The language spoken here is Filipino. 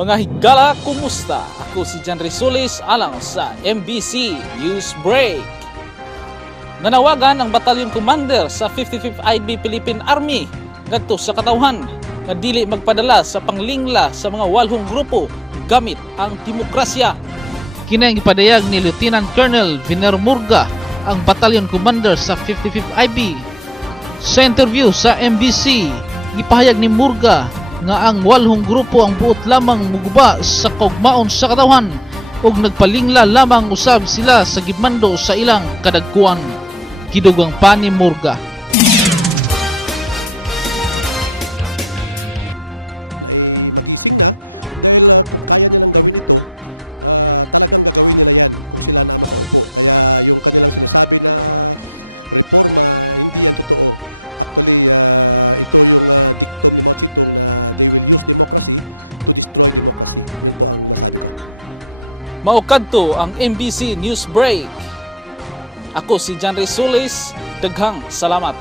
Mga higala, kumusta? Ako si John Risoles alang sa MBC News Break. Nanawagan ang batalyon commander sa 55th IB Philippine Army ngadto sa katawhan na dili magpadala sa panglingla sa mga walhong grupo gamit ang demokrasya. Kini ang ipadayag ni Lieutenant Colonel Viner Murga, ang batalyon commander sa 55th IB. Sa interview sa MBC, gipahayag ni Murga nga ang walhong grupo ang buot lamang muguba sa kaugmaon sa katawhan ug nagpalingla lamang usab sila sa gimando sa ilang kadagkuan. Kidugang pa ni Murga. Maukadto ang MBC News Break. Ako si John Risoles, daghang salamat.